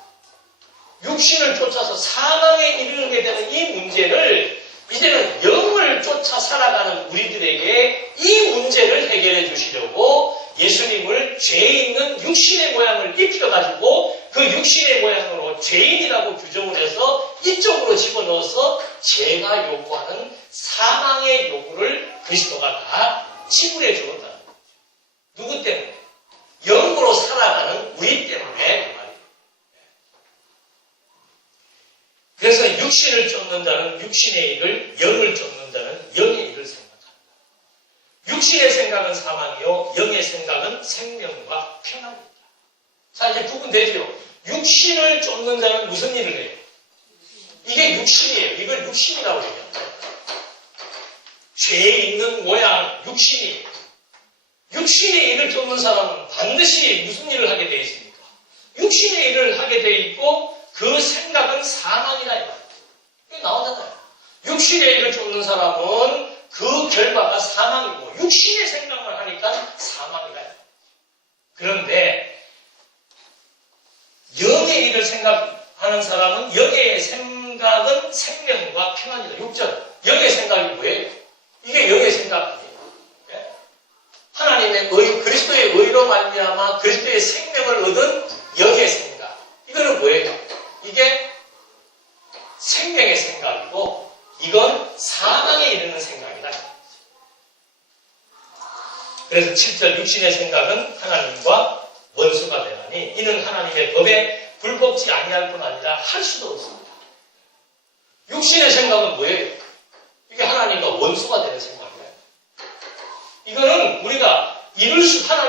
육신을 쫓아서 사망에 이르게 되는 이 문제를 이제는 영을 쫓아 살아가는 우리들에게 이 문제를 해결해 주시려고 예수님을 죄 있는 육신의 모양을 입혀가지고 그 육신의 모양으로 죄인이라고 규정을 해서 이쪽으로 집어넣어서 죄가 요구하는 사망의 요구를 그리스도가 다 지불해 주었다. 누구 때문에? 영으로 살아가는 우리 때문에 그 말이에요. 그래서 육신을 쫓는 자는 육신의 일을, 영을 쫓는 자는 영의 일을 생각합니다. 육신의 생각은 사망이요, 영의 생각은 생명과 평안입니다. 자, 이제 구분되죠? 육신을 쫓는 자는 무슨 일을 해요? 이게 육신이에요. 이걸 육신이라고 얘기합니다. 죄 있는 모양, 육신이에요. 육신의 일을 쫓는 사람은 반드시 무슨 일을 하게 되어 있습니까? 육신의 일을 하게 되어 있고 그 생각은 사망이다. 이게 나오잖아요. 육신의 일을 쫓는 사람은 그 결과가 사망이고 육신의 생각을 하니까 사망이다. 그런데 영의 일을 생각하는 사람은 영의 생각은 생명과 평안이다. 6절. 영의 생각이 뭐예요? 이게 영의 생각 아니에요. 하나님의 의, 그리스도의 의로 말미암아 그리스도의 생명을 얻은 영의 생각. 이거는 뭐예요? 이게 생명의 생각이고 이건 사망에 이르는 생각이다. 그래서 7절 육신의 생각은 하나님과 원수가 되나니 이는 하나님의 법에 굴복지 아니할 뿐 아니라 할 수도 없습니다. 육신의 생각은 뭐예요? 이게 하나님과 원수가 되는 생각이에요. 이거는 우리가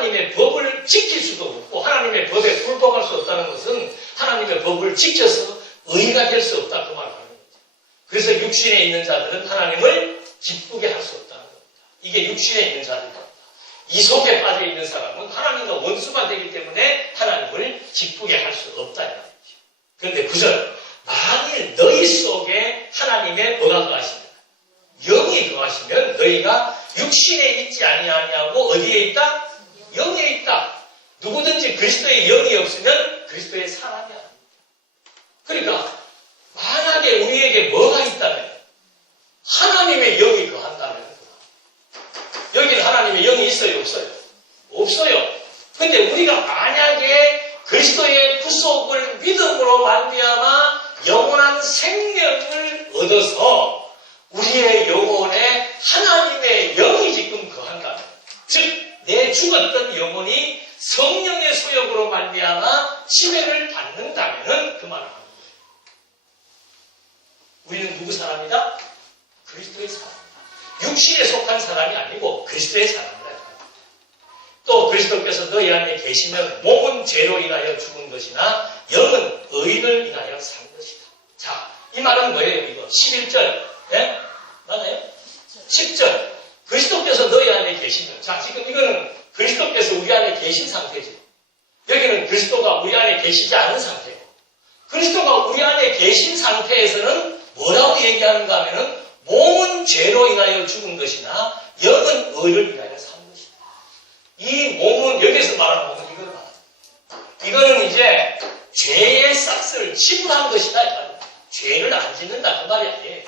하나님의 법을 지킬 수도 없고 하나님의 법에 굴복할 수 없다는 것은 하나님의 법을 지켜서 의가 될 수 없다 그 말을 하는 거죠. 그래서 육신에 있는 자들은 하나님을 기쁘게 할 수 없다는 겁니다. 이게 육신에 있는 자들입니다. 이 속에 빠져 있는 사람은 하나님과 원수가 되기 때문에 하나님을 기쁘게 할 수 없다는 거죠. 그런데 9절 만일 너희 속에 하나님의 뭐가 거하시면 영이 거하시면 너희가 육신에 있지 아니하냐고 어디에 있다? 영에 있다. 누구든지 그리스도의 영이 없으면 그리스도의 사람이 아닙니다. 그러니까 만약에 우리에게 뭐가 있다면 하나님의 영이 거한다면 여기는 하나님의 영이 있어요? 없어요? 없어요. 근데 우리가 만약에 그리스도의 구속을 믿음으로 말미암아 영원한 생명을 얻어서 우리의 영혼에 하나님의 영이 지금 거한다면 즉 내 죽었던 영혼이 성령의 소욕으로 말미암아 지배를 받는다면 그 말을 합니다. 우리는 누구 사람이다? 그리스도의 사람이다. 육신에 속한 사람이 아니고 그리스도의 사람이다. 또 그리스도께서 너희 안에 계시면 몸은 죄로 인하여 죽은 것이나 영은 의를 인하여 산 것이다. 자, 이 말은 뭐예요? 이거 11절. 네? 맞아요? 10절. 그리스도께서 너희 안에 계시면. 자, 지금 이거는 그리스도께서 우리 안에 계신 상태죠. 여기는 그리스도가 우리 안에 계시지 않은 상태고. 그리스도가 우리 안에 계신 상태에서는 뭐라고 얘기하는가 하면은 몸은 죄로 인하여 죽은 것이나 영은 의를 인하여 산 것이다. 이 몸은 여기서 말하는 몸은 이걸 말합니다. 이거는 이제 죄의 싹스를 지불한 것이다. 죄를 안 짓는다 그 말이 아니에요.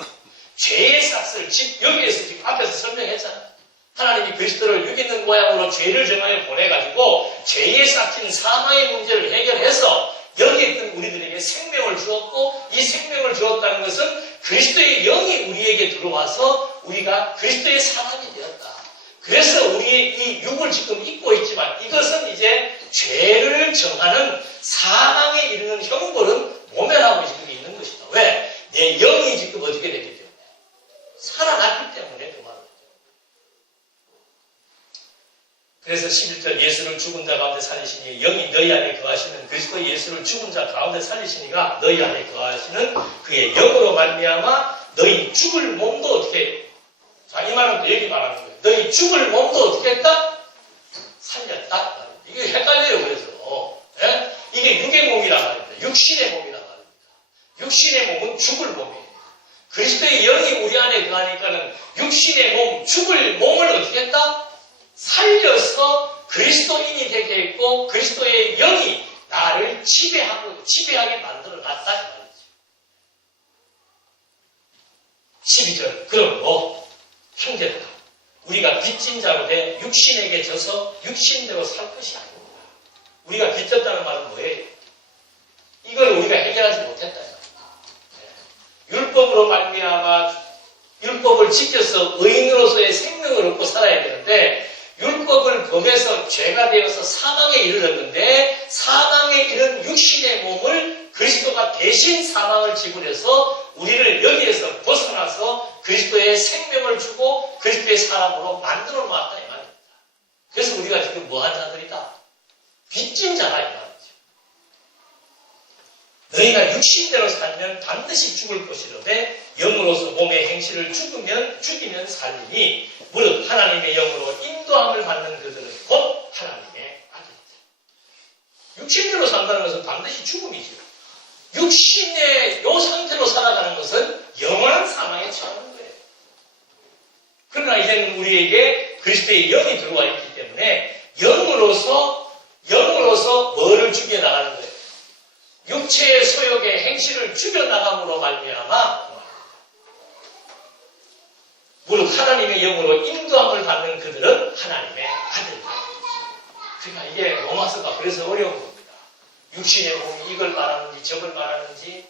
죄의 싹스를 여기에서 지금 앞에서 설명했잖아요. 하나님이 그리스도를 육있는 모양으로 죄를 정하여 보내가지고 죄의 싹진 사망의 문제를 해결해서 여기 있던 우리들에게 생명을 주었고 이 생명을 주었다는 것은 그리스도의 영이 우리에게 들어와서 우리가 그리스도의 사람이 되었다. 그래서 우리의 이 육을 지금 입고 있지만 이것은 이제 죄를 정하는 사망에 이르는 형벌은 모면하고 지금 있는 것이다. 왜? 내 영이 지금 어떻게 되기 때문에 살아났기 때문에 그 말입니다. 그래서 11절 예수를 죽은 자 가운데 살리시니 영이 너희 안에 거하시는 그리스도 예수를 죽은 자 가운데 살리시니가 너희 안에 거하시는 그의 영으로 말미암아 너희 죽을 몸도 어떻게 해요? 자, 이 말은 또 여기 말하는 거예요. 너희 죽을 몸도 어떻게 했다? 살렸다. 이게 헷갈려요. 그래서 이게 육의 몸이란 말입니다. 육신의 몸이란 말입니다. 육신의 몸은 죽을 몸이에요. 그리스도의 영이 우리 안에 거하니까는 육신의 몸, 죽을 몸을 어떻게 했다? 살려서 그리스도인이 되게 했고 그리스도의 영이 나를 지배하게 만들어 놨다 이 말이죠. 12절 그러므로 형제들아 우리가 빚진 자로 돼 육신에게 져서 육신대로 살 것이 아닙니다. 우리가 빚졌다는 말은 뭐예요? 이걸 우리가 해결하지 못했다. 율법으로 말미암아 율법을 지켜서 의인으로서의 생명을 얻고 살아야 되는데 율법을 범해서 죄가 되어서 사망에 이르렀는데 사망에 이른 육신의 몸을 그리스도가 대신 사망을 지불해서 우리를 여기에서 벗어나서 그리스도의 생명을 주고 그리스도의 사람으로 만들어 놓았다 이 말입니다. 그래서 우리가 지금 뭐한 자들이다? 빚진 자라 이 말이죠. 너희가 육신대로 살면 반드시 죽을 것이로되 영으로서 몸의 행실을 죽이면 살리니 무릇 하나님의 영으로 인도함을 받는 그들은 곧 하나님의 아들이다. 육신대로 산다는 것은 반드시 죽음이죠. 육신의 요 상태로 살아가는 것은 영원한 사망에 처하는 거예요. 그러나 이제는 우리에게 그리스도의 영이 들어와 있기 때문에 영으로서 뭐를 죽여나가는 거예요? 육체의 소욕의 행실을 죽여나감으로 말미암아 무릇 하나님의 영으로 인도함을 받는 그들은 하나님의 아들이다. 그러니까 이게 로마서가 그래서 어려운 겁니다. 육신의 몸이 이걸 말하는지 저걸 말하는지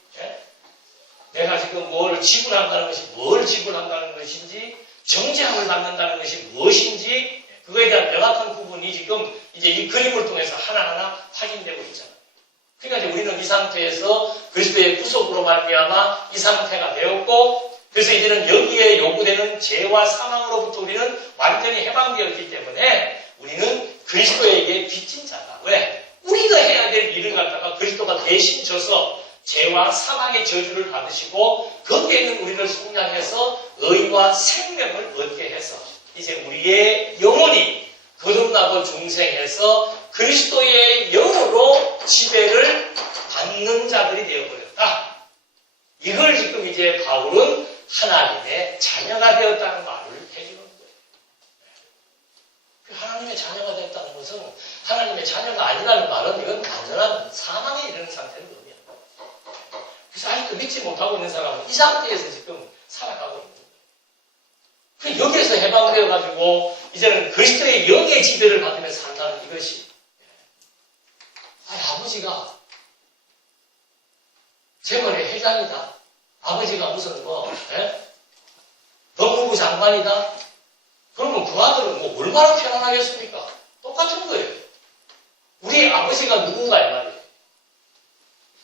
내가 지금 뭘 지불한다는 것이 뭘 지불한다는 것인지 정죄함을 받는다는 것이 무엇인지 그거에 대한 명확한 부분이 지금 이제 이 그림을 통해서 하나하나 확인되고 있잖아요. 그러니까 이제 우리는 이 상태에서 그리스도의 구속으로 말미암아 이 상태가 되었고 그래서 이제는 여기에 요구되는 죄와 사망으로부터 우리는 완전히 해방되었기 때문에 우리는 그리스도에게 빚진 자다. 왜? 우리가 해야 될 일을 갖다가 그리스도가 대신 져서 죄와 사망의 저주를 받으시고 거기에 있는 우리를 속량해서 의와 생명을 얻게 해서 이제 우리의 영혼이 거듭나고 중생해서 그리스도의 영으로 지배를 받는 자들이 되어버렸다. 이걸 지금 이제 바울은 하나님의 자녀가 되었다는 말을 해주는 거예요. 하나님의 자녀가 되었다는 것은 하나님의 자녀가 아니라는 말은 이건 완전한 사망에 이르는 상태를 의미합니다. 그래서 아직도 믿지 못하고 있는 사람은 이 상태에서 지금 살아가고 있는 거예요. 여기에서 해방되어가지고 이제는 그리스도의 영의 지배를 받으면서 산다는 이것이 아버지가 재벌의 회장이다. 아버지가 무슨 법무부 장관이다. 그러면 그 아들은 뭐 얼마나 편안하겠습니까? 똑같은 거예요. 우리 아버지가 누군가 이 말이에요.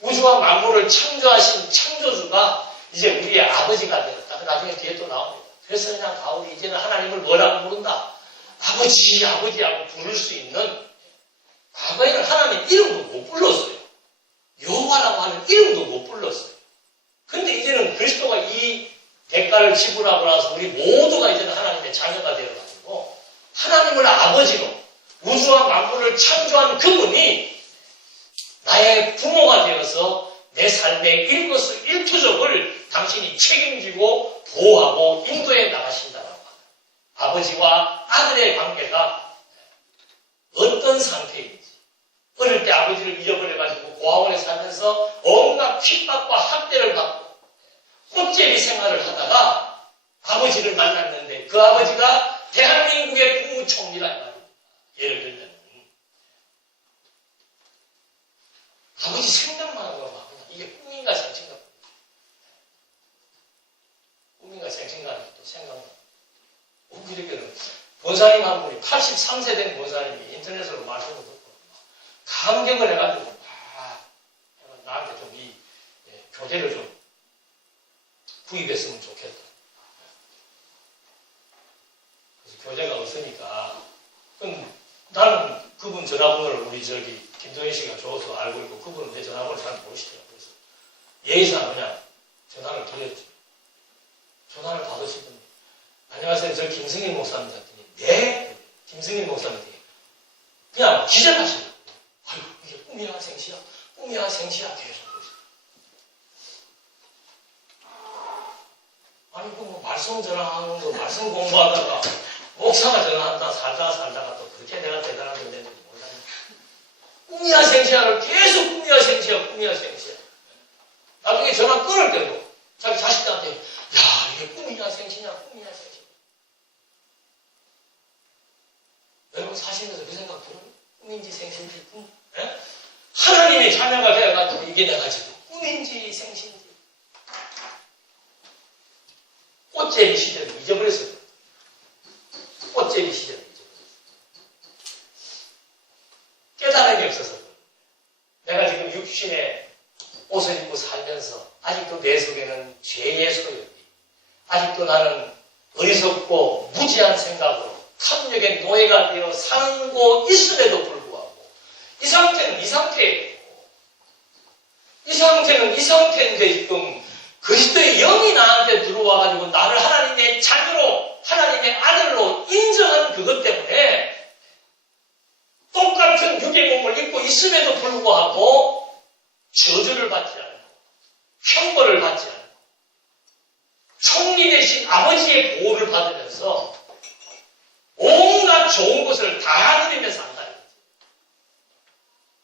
우주와 만물을 창조하신 창조주가 이제 우리의 아버지가 되었다. 나중에 뒤에 또 나옵니다. 그래서 그냥 바울이 이제는 하나님을 뭐라고 부른다? 아버지, 아버지라고 부를 수 있는 과거에는 하나님 이름도 못 불렀어요. 여호와라고 하는 이름도 못 불렀어요. 근데 이제는 그리스도가 이 대가를 지불하고 나서 우리 모두가 이제는 하나님의 자녀가 되어가지고 하나님을 아버지로 우주와 만물을 창조한 그분이 나의 부모가 되어서 내 삶의 일거수일투족을 당신이 책임지고 보호하고 인도해 나가신다라고 합니다. 아버지와 아들의 관계가 어떤 상태인지 어릴 때 아버지를 잃어버려가지고 고아원에 살면서 온갖 핍박과 학대를 받고 꽃제비 생활을 하다가 아버지를 만났는데 그 아버지가 대한민국의 국무총리라 말입니다. 예를 들면 아버지 생각만 하고 막 이게 꿈인가 생각인가 꿈인가 생각인가 또 생각나. 그저께는 권사님 한 분이 83세 된 권사님이 인터넷으로 말씀을 듣고 감격을 해가지고 나한테 좀 이 교재를 좀 구입했으면 좋겠다. 그래서 교재가 없으니까 나는 그분 전화번호를 우리 김동현 씨가 줘서 알고 있고 그분은 내 전화번호를 잘 모르시더라고요. 그래서 예의상 그냥 전화를 드렸죠. 전화를 받으시더니 안녕하세요. 저 김승인 목사입니다. 네? 김승인 목사입니다. 그냥 기절하시는 거예요. 아유, 이게 꿈이야, 생시야? 꿈이야, 생시야? 계속 그러죠. 아니, 뭐, 말씀 전하는 거, 말씀 공부하다가, 목사가 전화한다, 살다가 또, 그게 내가 대단한 건데, 몰라요. 꿈이야, 생시야를 계속 꿈이야, 생시야, 꿈이야, 생시야. 나중에 전화 끊을 때도, 자기 자식들한테, 야, 이게 꿈이냐, 생시냐, 꿈이냐, 생시냐. 여러분 사시면서 그 생각 들어요? 꿈인지 생신지 꿈? 예? 하나님의 자녀가 되어가지고 이게 내가 지금 꿈인지 생신지. 꽃제비 시절을 잊어버렸어요. 꽃제비 시절을 잊어버렸어요. 깨달음이 없어서. 내가 지금 육신의 옷을 입고 살면서 아직도 내 속에는 죄의 소용이, 아직도 나는 어리석고 무지한 생각으로 탐욕의 노예가 되어 살고 있음에도 불구하고 이 상태는 이 상태예요. 이 상태인데 지금 그리스도의 영이 나한테 들어와가지고 나를 하나님의 자녀로, 하나님의 아들로 인정한 그것 때문에 똑같은 육의 몸을 입고 있음에도 불구하고 저주를 받지 않고 형벌을 받지 않고 총리 대신 아버지의 보호를 받으면서 온갖 좋은 것을 다 누리면서 산다.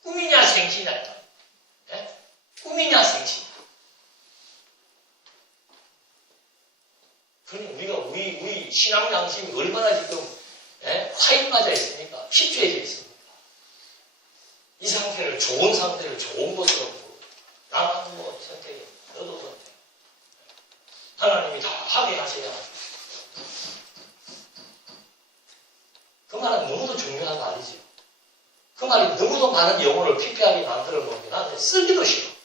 꿈이냐 생시냐. 네? 꿈이냐 생시냐. 그러니 우리 신앙 양심이 얼마나 지금 화인 맞아 있습니까? 피폐해져 있습니까? 이 상태를 좋은 상태를 좋은 것으로 보고 나는 뭐 선택해. 너도 선택. 하나님이 다 하게 하셔야 합니다. 그 말은 너무도 중요한 말이죠. 그 말이 너무도 많은 영혼을 피폐하게 만들어 놓으면 나한테 쓰기도 싫어.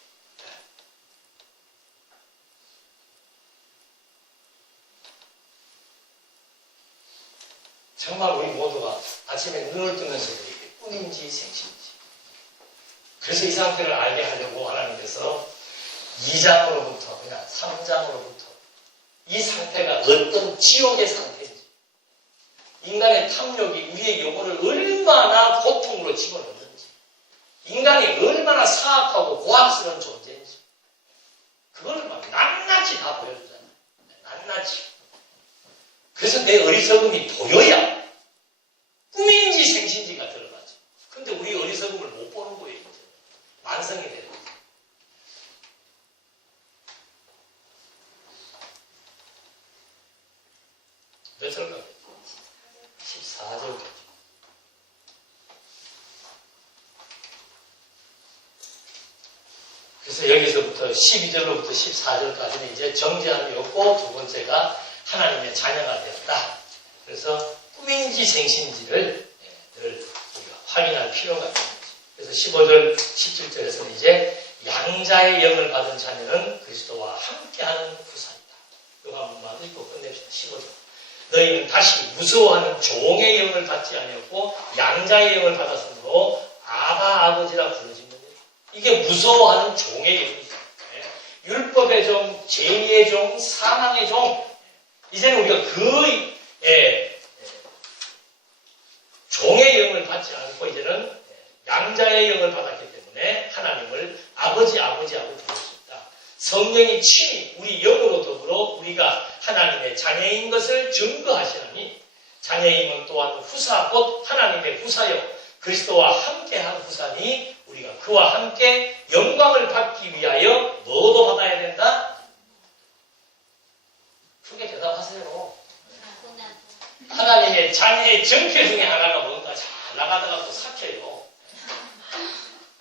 정말 우리 모두가 아침에 눈을 뜨면서 이게 꿈인지 생신인지. 그래서 이 상태를 알게 하려고 하나님께서 2장으로부터 그냥 3장으로부터 이 상태가 어떤 지옥의 상태인지, 인간의 탐욕이 우리의 영혼을 얼마나 고통으로 집어넣는지, 인간이 얼마나 사악하고 고압스러운 존재인지, 그거를 막 낱낱이 다 보여주잖아요. 낱낱이. 그래서 내 어리석음이 보여야 꿈인지 생신지가 들어가죠. 근데 우리 어리석음을 못 보는 거예요. 이제. 만성이 되는 거예요. 몇 절까지? 14절까지. 그래서 여기서부터 12절로부터 14절까지는 이제 정죄함이 없고, 두 번째가 하나님의 자녀가 되었다. 그래서 꿈인지 생신지를 늘 우리가 확인할 필요가 있는 거죠. 그래서 15절, 17절에서는 이제 양자의 영을 받은 자녀는 그리스도와 함께하는 후사이다. 이거 한번 읽고 끝냅시다. 15절. 너희는 다시 무서워하는 종의 영을 받지 아니었고 양자의 영을 받았으므로 아바 아버지라 부르짖느니라. 이게 무서워하는 종의 영이죠. 율법의 종, 죄의 종, 사망의 종. 이제는 우리가 그 종의 영을 받지 않고 이제는 양자의 영을 받았기 때문에 하나님을 아버지하고 부를 수 있다. 성령이 친히 우리 영으로 더불어 우리가 하나님의 자녀인 것을 증거하시나니, 자녀임은 또한 후사 곧 하나님의 후사여 그리스도와 함께한 후사니 우리가 그와 함께 영광을 받기 위하여 뭐도 받아야 된다? 크게 대답하세요. 하나님의 자녀의 정체 중에 하나가 뭔가 잘 나가다가 또 삭혀요.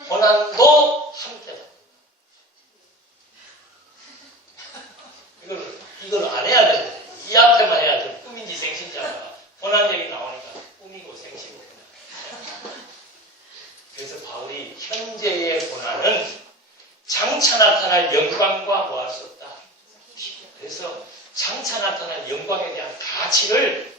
고난도